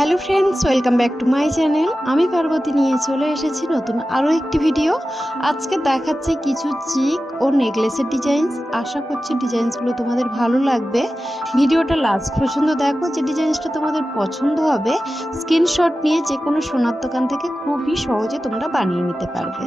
Hello friends, welcome back to my channel. আমি পার্বতী নিয়ে চলে এসেছি নতুন আরও একটি ভিডিও। আজকে দেখাচ্ছে কিছু চিক ও নেকলেসের ডিজাইনস। আশা করছি ডিজাইনসগুলো তোমাদের ভালো লাগবে। ভিডিওটা লাস্ট পর্যন্ত দেখো, যে ডিজাইনসটা তোমাদের পছন্দ হবে, স্ক্রিনশট নিয়ে যে কোনো সোনার দোকান থেকে খুবই সহজে তোমরা বানিয়ে নিতে পারবে।